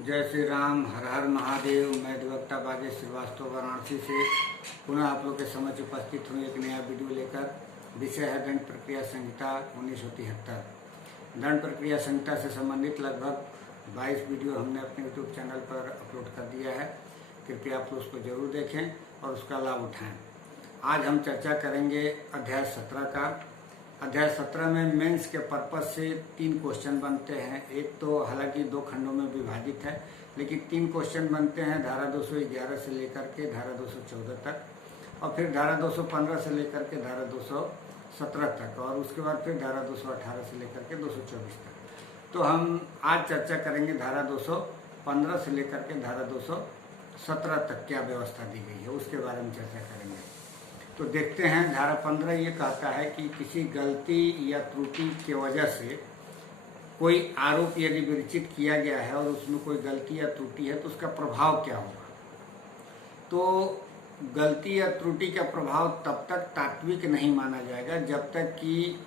जय श्री राम, हर हर महादेव। मैं अधिवक्ता बागेश श्रीवास्तव वाराणसी से पुनः आप लोग के समक्ष उपस्थित हूँ एक नया वीडियो लेकर। विषय है दंड प्रक्रिया संहिता 1973। दंड प्रक्रिया संहिता से संबंधित लगभग 22 वीडियो हमने अपने यूट्यूब चैनल पर अपलोड कर दिया है। कृपया आप लोग उसको जरूर देखें और उसका लाभ उठाएं। आज हम चर्चा करेंगे अध्याय 17 का। अध्याय 17 में मेंस के पर्पज से 3 क्वेश्चन बनते हैं। एक तो हालांकि 2 खंडों में विभाजित है, लेकिन 3 क्वेश्चन बनते हैं धारा 211 से लेकर के धारा 214 तक, और फिर धारा 215 से लेकर के धारा 217 तक, और उसके बाद फिर धारा 218 से लेकर के 224 तक। तो हम आज चर्चा करेंगे धारा 215 से लेकर के धारा 217 तक क्या व्यवस्था दी गई है, उसके बारे में चर्चा करेंगे। तो देखते हैं, धारा 15 ये कहता है कि किसी गलती या त्रुटि की वजह से कोई आरोप यदि विरचित किया गया है और उसमें कोई गलती या त्रुटि है तो उसका प्रभाव क्या होगा। तो गलती या त्रुटि का प्रभाव तब तक तात्विक नहीं माना जाएगा जब तक कि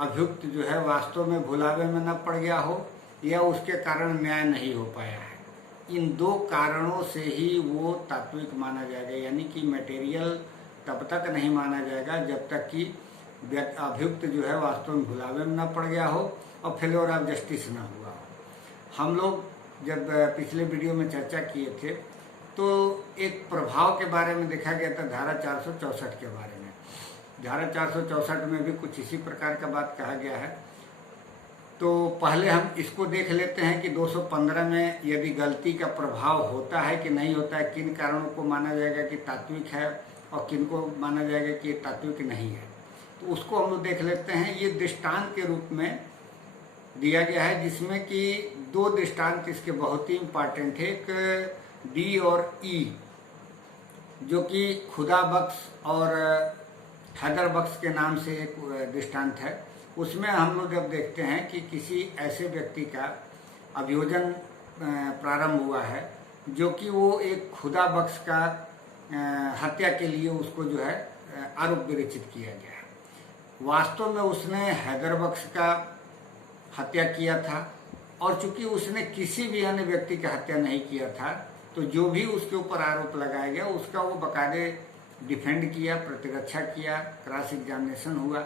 अभियुक्त जो है वास्तव में भुलावे में न पड़ गया हो या उसके कारण न्याय नहीं हो पाया है। इन 2 कारणों से ही वो तात्विक माना जाएगा, यानी कि मटेरियल तब तक नहीं माना जाएगा जब तक कि अभियुक्त जो है वास्तव में भुलावे में न पड़ गया हो और फेल्योर ऑफ जस्टिस न हुआ हो। हम लोग जब पिछले वीडियो में चर्चा किए थे तो एक प्रभाव के बारे में देखा गया था, धारा 464 के बारे में। धारा 464 में भी कुछ इसी प्रकार का बात कहा गया है। तो पहले हम इसको देख लेते हैं कि 215 में यदि गलती का प्रभाव होता है कि नहीं होता है, किन कारणों को माना जाएगा कि तात्विक है और किन को माना जाएगा कि ये तात्विक नहीं है। तो उसको हम लोग देख लेते हैं। ये दृष्टांत के रूप में दिया गया है, जिसमें कि 2 दृष्टांत इसके बहुत ही इम्पॉर्टेंट है। एक डी और ई, जो कि खुदा बख्श और हैदर बख्श के नाम से एक दृष्टांत है। उसमें हम लोग जब देखते हैं कि किसी ऐसे व्यक्ति का अभियोजन प्रारंभ हुआ है जो कि वो एक खुदा बख्श का हत्या के लिए उसको जो है आरोप विरचित किया गया है। वास्तव में उसने हैदर बख्श का हत्या किया था, और चूंकि उसने किसी भी अन्य व्यक्ति का हत्या नहीं किया था, तो जो भी उसके ऊपर आरोप लगाया गया उसका वो बकायदे डिफेंड किया, प्रतिरक्षा किया, क्रॉस एग्जामिनेशन हुआ।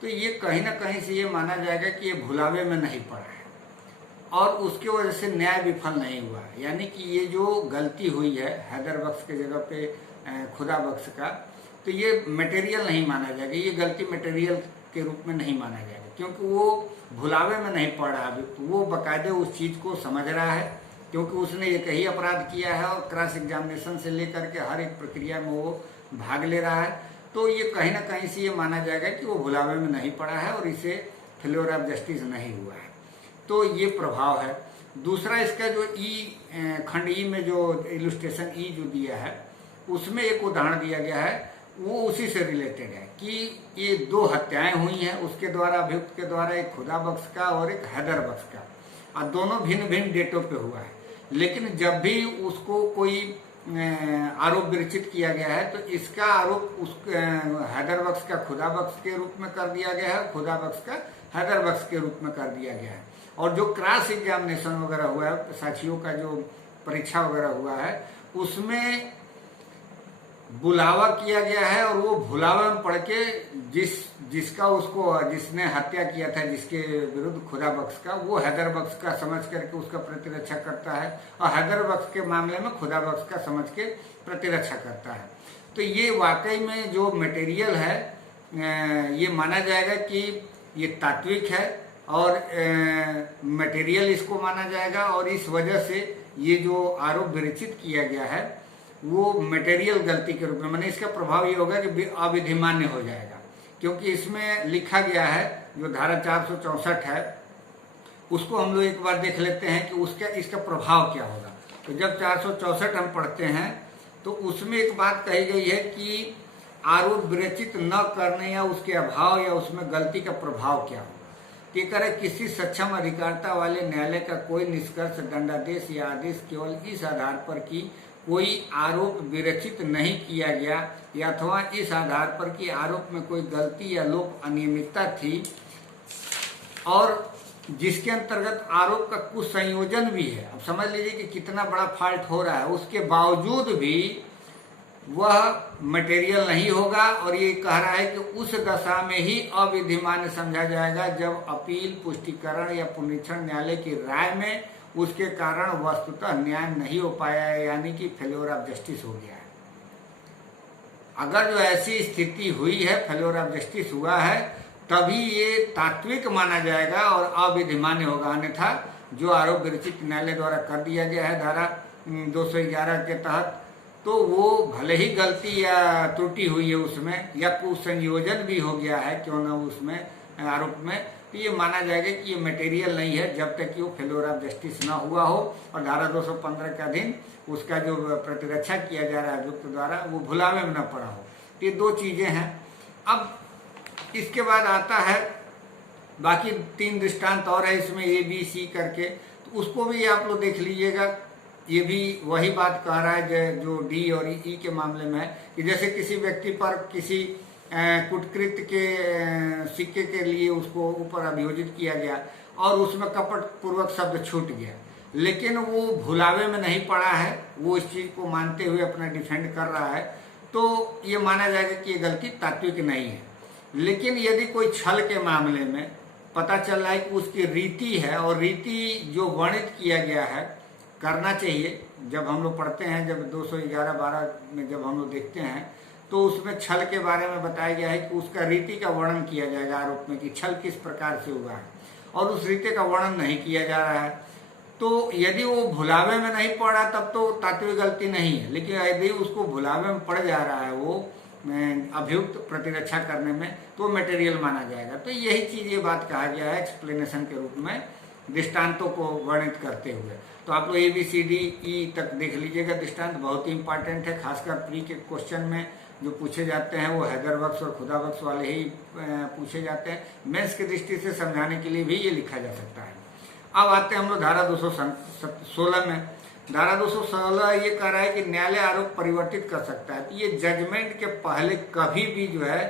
तो ये कहीं ना कहीं से ये माना जाएगा कि ये भुलावे में नहीं पड़ा है और उसकी वजह से न्याय विफल नहीं हुआ। यानी कि ये जो गलती हुई है हैदर बख्श के जगह पे खुदा बख्श का, तो ये मटेरियल नहीं माना जाएगा। ये गलती मटेरियल के रूप में नहीं माना जाएगा, क्योंकि वो भुलावे में नहीं पड़ रहा। वो बाकायदे उस चीज़ को समझ रहा है, क्योंकि उसने एक ही अपराध किया है और क्रॉस एग्जामिनेशन से लेकर के हर एक प्रक्रिया में वो भाग ले रहा है। तो ये कहीं ना कहीं से ये माना जाएगा कि वो भुलावे में नहीं पड़ा है और इसे फेल्योर ऑफ जस्टिस नहीं हुआ है। तो ये प्रभाव है। दूसरा, इसका जो खंड ई में जो इलस्ट्रेशन ई जो दिया है, उसमें एक उदाहरण दिया गया है, वो उसी से रिलेटेड है कि ये 2 हत्याएं हुई हैं उसके द्वारा, अभियुक्त के द्वारा, एक खुदा बख्श का और एक हैदर बख्श का, और दोनों भिन्न भिन्न डेटों पे हुआ है। लेकिन जब भी उसको कोई आरोप विरचित किया गया है तो इसका आरोप उस हैदर बख्श का खुदा बख्श के रूप में कर दिया गया है, खुदा बख्श का हैदर बख्श के रूप में कर दिया गया है। और जो क्रॉस एग्जामिनेशन वगैरह हुआ है, साक्षियों का जो परीक्षा वगैरह हुआ है, उसमें बुलावा किया गया है और वो भुलावे में पड़ के जिसने हत्या किया था जिसके विरुद्ध खुदा बख्श का, वो हैदर बख्श का समझ करके उसका प्रतिरक्षा करता है, और हैदर बख्श के मामले में खुदा बख्श का समझ के प्रतिरक्षा करता है। तो ये वाकई में जो मटेरियल है ये माना जाएगा कि ये तात्विक है और मटेरियल इसको माना जाएगा, और इस वजह से ये जो आरोप विरचित किया गया है वो मटेरियल गलती के रूप में, माने इसका प्रभाव ये होगा कि अविधिमान्य हो जाएगा। क्योंकि इसमें लिखा गया है, जो धारा 464 है, उसको हम लोग एक बार देख लेते हैं कि इसका प्रभाव क्या होगा। तो जब 464 हम पढ़ते हैं तो उसमें एक बात कही गई है कि आरोप विरचित न करने या उसके अभाव या उसमें गलती का प्रभाव क्या होगा। ये करे किसी सक्षम अधिकारिता वाले न्यायालय का कोई निष्कर्ष, दंडादेश या आदेश केवल इस आधार पर कि कोई आरोप विरचित नहीं किया गया या अथवा इस आधार पर कि आरोप में कोई गलती या लोप अनियमितता थी और जिसके अंतर्गत आरोप का कुछ संयोजन भी है। अब समझ लीजिए कि कितना बड़ा फॉल्ट हो रहा है, उसके बावजूद भी वह मटेरियल नहीं होगा, और ये कह रहा है कि उस दशा में ही अविधिमान्य समझा जाएगा जब अपील, पुष्टिकरण या पुनरीक्षण न्यायालय की राय में उसके कारण वस्तुतः न्याय नहीं हो पाया है, यानी कि फेल्योर ऑफ जस्टिस हो गया है। अगर जो ऐसी स्थिति हुई है, फेल्योर ऑफ जस्टिस हुआ है, तभी ये तात्विक माना जाएगा और अविधिमान्य होगा। अन्यथा जो आरोप विरचित न्यायालय द्वारा कर दिया गया है धारा 211 के तहत, तो वो भले ही गलती या त्रुटि हुई है उसमें, या कुछ संयोजन भी हो गया है क्यों ना उसमें आरोप में, तो ये माना जाएगा कि ये मटेरियल नहीं है जब तक कि वो फेल्योर ऑफ जस्टिस ना हुआ हो और धारा 215 के अधीन उसका जो प्रतिरक्षा किया जा रहा है अभियुक्त द्वारा वो भुलावे में न पड़ा हो। तो ये दो चीजें हैं। अब इसके बाद आता है बाकी 3 दृष्टांत और है इसमें, A B C करके, तो उसको भी आप लोग देख लीजिएगा। ये भी वही बात कह रहा है जो D और E के मामले में है, कि जैसे किसी व्यक्ति पर किसी कुटकृत्य के सिक्के के लिए उसको ऊपर अभियोजित किया गया और उसमें कपट पूर्वक शब्द छूट गया, लेकिन वो भुलावे में नहीं पड़ा है, वो इस चीज को मानते हुए अपना डिफेंड कर रहा है, तो ये माना जाएगा कि ये गलती तात्विक नहीं है। लेकिन यदि कोई छल के मामले में पता चल रहा है कि उसकी रीति है, और रीति जो वर्णित किया गया है करना चाहिए, जब हम लोग पढ़ते हैं, जब 211-12 में जब हम लोग देखते हैं, तो उसमें छल के बारे में बताया गया है कि उसका रीति का वर्णन किया जाएगा आरोप में, कि छल किस प्रकार से हुआ है, और उस रीति का वर्णन नहीं किया जा रहा है। तो यदि वो भुलावे में नहीं पड़ा तब तो तात्विक गलती नहीं है, लेकिन यदि उसको भुलावे में पड़ जा रहा है वो अभियुक्त प्रतिरक्षा करने में, तो मटेरियल माना जाएगा। तो यही चीज ये बात कहा गया है एक्सप्लेनेशन के रूप में दृष्टांतों को वर्णित करते हुए। तो आप लोग ABCDE तक देख लीजिएगा। दृष्टांत बहुत ही इंपॉर्टेंट है, खासकर प्री के क्वेश्चन में जो पूछे जाते हैं वो हैदर बख्श और खुदा बख्श वाले ही पूछे जाते हैं। मेंस की दृष्टि से समझाने के लिए भी ये लिखा जा सकता है। अब आते हैं हम लोग धारा 216 में। धारा 216 ये कह रहा है कि न्यायालय आरोप परिवर्तित कर सकता है। तो ये जजमेंट के पहले कभी भी जो है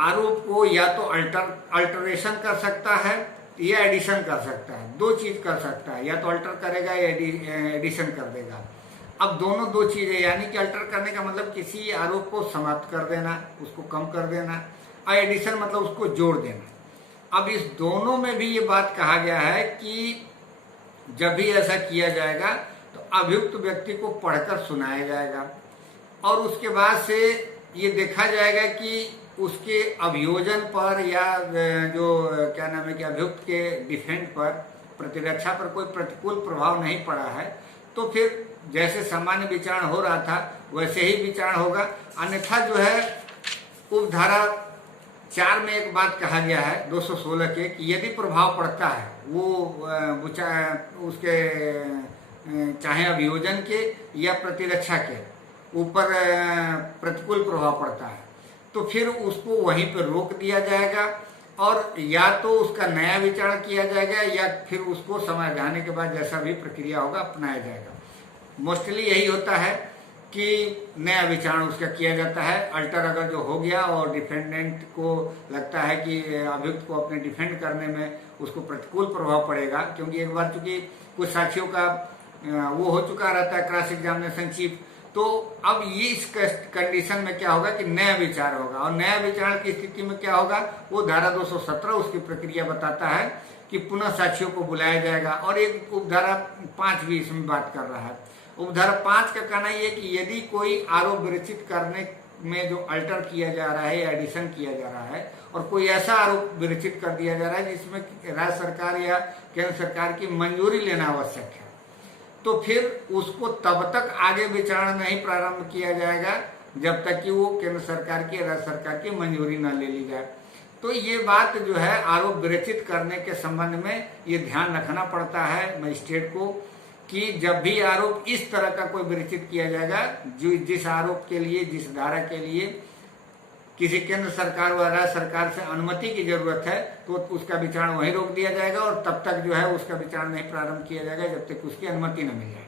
आरोप को या तो अल्टरेशन कर सकता है या एडिशन कर सकता है। दो चीज कर सकता है, या तो अल्टर करेगा या एडिशन कर देगा। अब दोनों दो चीजें, यानी कि अल्टर करने का मतलब किसी आरोप को समाप्त कर देना, उसको कम कर देना, और एडिशन मतलब उसको जोड़ देना। अब इस दोनों में भी ये बात कहा गया है कि जब भी ऐसा किया जाएगा तो अभियुक्त व्यक्ति को पढ़कर सुनाया जाएगा, और उसके बाद से ये देखा जाएगा कि उसके अभियोजन पर या जो क्या नाम है कि अभियुक्त के डिफेंड पर, प्रतिरक्षा पर कोई प्रतिकूल प्रभाव नहीं पड़ा है, तो फिर जैसे सामान्य विचारण हो रहा था वैसे ही विचारण होगा। अन्यथा जो है उपधारा 4 में एक बात कहा गया है 216 के, कि यदि प्रभाव पड़ता है वो उसके चाहे अभियोजन के या प्रतिरक्षा के ऊपर प्रतिकूल प्रभाव पड़ता है, तो फिर उसको वहीं पर रोक दिया जाएगा, और या तो उसका नया विचारण किया जाएगा या फिर उसको समय जाने के बाद जैसा भी प्रक्रिया होगा अपनाया जाएगा। मोस्टली यही होता है कि नया विचारण उसका किया जाता है। अल्टर अगर जो हो गया और डिफेंडेंट को लगता है कि अभियुक्त को अपने डिफेंड करने में उसको प्रतिकूल प्रभाव पड़ेगा, क्योंकि एक बार चूंकि कुछ साक्षियों का वो हो चुका रहता है क्रॉस एग्जामिनेशन चीफ, तो अब ये इस कंडीशन में क्या होगा कि नया विचार होगा, और नया विचारण की स्थिति में क्या होगा, वो धारा 217 उसकी प्रक्रिया बताता है कि पुनः साक्षियों को बुलाया जाएगा। और एक उपधारा 5 भी इसमें बात कर रहा है। उपधारा 5 का कहना यह कि यदि कोई आरोप विरचित करने में जो अल्टर किया जा रहा है या एडिशन किया जा रहा है, और कोई ऐसा आरोप विरचित कर दिया जा रहा है जिसमें राज्य सरकार या केंद्र सरकार की मंजूरी लेना आवश्यक है, तो फिर उसको तब तक आगे विचारण नहीं प्रारंभ किया जाएगा जब तक कि वो केंद्र सरकार की, राज्य सरकार की मंजूरी न ले ली जाए। तो ये बात जो है आरोप विरचित करने के संबंध में ये ध्यान रखना पड़ता है मजिस्ट्रेट को, कि जब भी आरोप इस तरह का कोई विरचित किया जाएगा, जो जिस आरोप के लिए, जिस धारा के लिए किसी केंद्र सरकार व राज्य सरकार से अनुमति की जरूरत है, तो उसका विचारण वहीं रोक दिया जाएगा, और तब तक जो है उसका विचारण नहीं प्रारंभ किया जाएगा जब तक उसकी अनुमति न मिल जाए।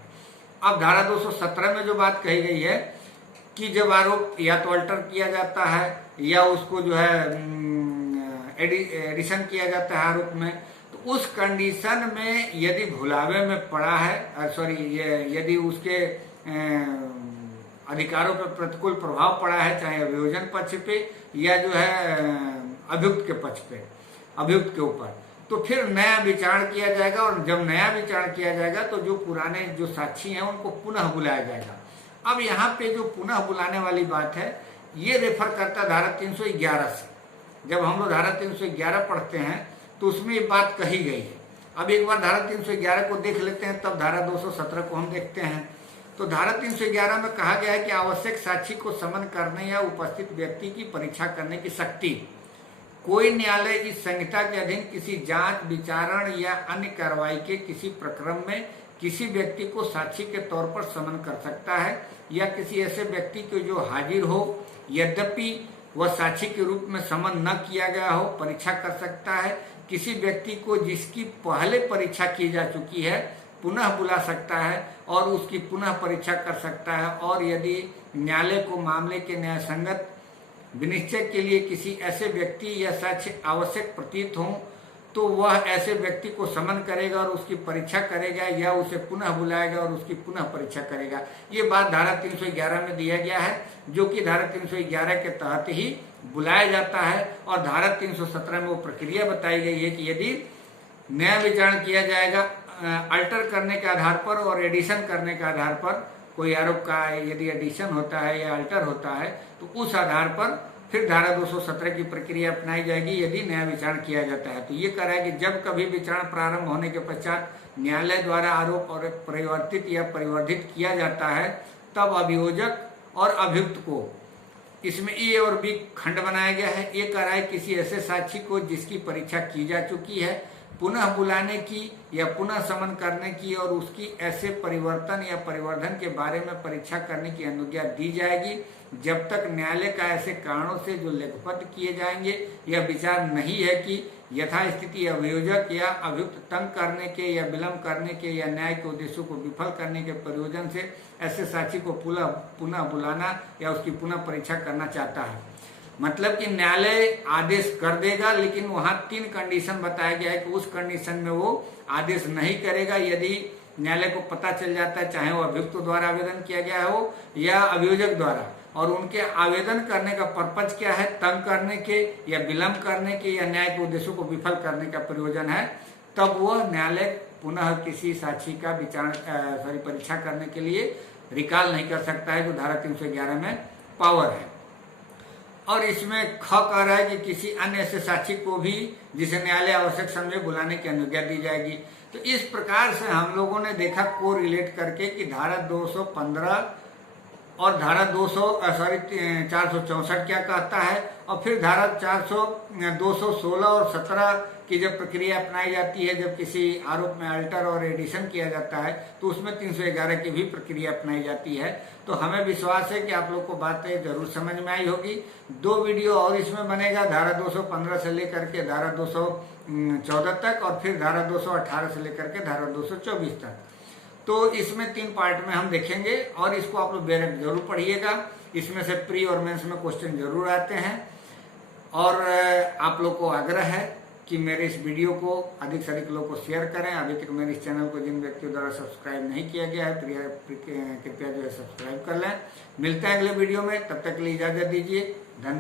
अब धारा 217 में जो बात कही गई है कि जब आरोप या तो अल्टर किया जाता है या उसको जो है एडिशन किया जाता है आरोप में, उस कंडीशन में यदि भुलावे में पड़ा है, यदि उसके अधिकारों पर प्रतिकूल प्रभाव पड़ा है, चाहे अभियोजन पक्ष पे या जो है अभियुक्त के पक्ष पे, अभियुक्त के ऊपर, तो फिर नया विचारण किया जाएगा। और जब नया विचारण किया जाएगा तो जो पुराने जो साक्षी हैं उनको पुनः बुलाया जाएगा। अब यहाँ पे जो पुनः बुलाने वाली बात है ये रेफर करता है धारा 311 से। जब हम लोग धारा 311 पढ़ते हैं तो उसमें ये बात कही गई है। अब एक बार धारा 311 को देख लेते हैं, तब धारा 217 को हम देखते हैं। तो धारा 311 में कहा गया है कि आवश्यक साक्षी को समन करने या उपस्थित व्यक्ति की परीक्षा करने की शक्ति कोई न्यायालय इस संहिता के अधीन किसी जांच, विचारण या अन्य कार्रवाई के किसी प्रक्रम में किसी व्यक्ति को साक्षी के तौर पर समन कर सकता है या किसी ऐसे व्यक्ति को जो हाजिर हो यद्यपि वह साक्षी के रूप में समन न किया गया हो परीक्षा कर सकता है। किसी व्यक्ति को जिसकी पहले परीक्षा की जा चुकी है पुनः बुला सकता है और उसकी पुनः परीक्षा कर सकता है। और यदि न्यायालय को मामले के न्यायसंगत विनिश्चय के लिए किसी ऐसे व्यक्ति या साक्ष्य आवश्यक प्रतीत हो तो वह ऐसे व्यक्ति को समन करेगा और उसकी परीक्षा करेगा या उसे पुनः बुलाएगा और उसकी पुनः परीक्षा करेगा। ये बात धारा 311 में दिया गया है, जो कि धारा 311 के तहत ही बुलाया जाता है। और धारा 317 में वो प्रक्रिया बताई गई है कि यदि नया विचारण किया जाएगा अल्टर करने के आधार पर और एडिशन करने के आधार पर, कोई आरोप का यदि एडिशन होता है या अल्टर होता है तो उस आधार पर फिर धारा 217 की प्रक्रिया अपनाई जाएगी यदि नया विचारण किया जाता है। तो ये कह रहा है कि जब कभी विचारण प्रारंभ होने के पश्चात न्यायालय द्वारा आरोप और परिवर्तित या परिवर्धित किया जाता है तब अभियोजक और अभियुक्त को, इसमें ए और बी खंड बनाया गया है। ये कह रहा है किसी ऐसे साक्षी को जिसकी परीक्षा की जा चुकी है पुनः बुलाने की या पुनः समन करने की और उसकी ऐसे परिवर्तन या परिवर्धन के बारे में परीक्षा करने की अनुज्ञा दी जाएगी जब तक न्यायालय का ऐसे कारणों से जो लेखबद्ध किए जाएंगे यह विचार नहीं है कि यथास्थिति अभियोजक या अभियुक्त तंग करने के या विलंब करने के या न्याय के उद्देश्यों को विफल करने के प्रयोजन से ऐसे साक्षी को पुनः बुलाना या उसकी पुनः परीक्षा करना चाहता है। मतलब कि न्यायालय आदेश कर देगा, लेकिन वहां 3 कंडीशन बताया गया है कि उस कंडीशन में वो आदेश नहीं करेगा यदि न्यायालय को पता चल जाता है, चाहे वो अभियुक्त द्वारा आवेदन किया गया हो या अभियोजक द्वारा, और उनके आवेदन करने का पर्पज क्या है, तंग करने के या विलंब करने के या न्याय के उद्देश्यों को विफल करने का प्रयोजन है, तब वह न्यायालय पुनः किसी साक्षी का विचारण परीक्षा करने के लिए रिकॉल नहीं कर सकता है, जो धारा 311 में पावर है। और इसमें ख कह रहा है कि किसी अन्य ऐसे साक्षी को भी जिसे न्यायालय आवश्यक समझे बुलाने की अनुज्ञा दी जाएगी। तो इस प्रकार से हम लोगों ने देखा को रिलेट करके कि धारा 215 और धारा 464 क्या कहता है, और फिर धारा 216 और 17 की जब प्रक्रिया अपनाई जाती है जब किसी आरोप में अल्टर और एडिशन किया जाता है तो उसमें 311 की भी प्रक्रिया अपनाई जाती है। तो हमें विश्वास है कि आप लोग को बातें जरूर समझ में आई होगी। 2 वीडियो और इसमें बनेगा, धारा 215 से लेकर के धारा 214 तक और फिर धारा 218 से लेकर के धारा 224 तक। तो इसमें 3 पार्ट में हम देखेंगे और इसको आप लोग बेरक जरूर पढ़िएगा। इसमें से प्री और मेंस में क्वेश्चन जरूर आते हैं। और आप लोग को आग्रह है कि मेरे इस वीडियो को अधिक से अधिक लोग को शेयर करें। अभी तक मेरे इस चैनल को जिन व्यक्तियों द्वारा सब्सक्राइब नहीं किया गया है कृपया जो है सब्सक्राइब कर लें। मिलते हैं अगले वीडियो में, तब तक के लिए इजाजत दीजिए।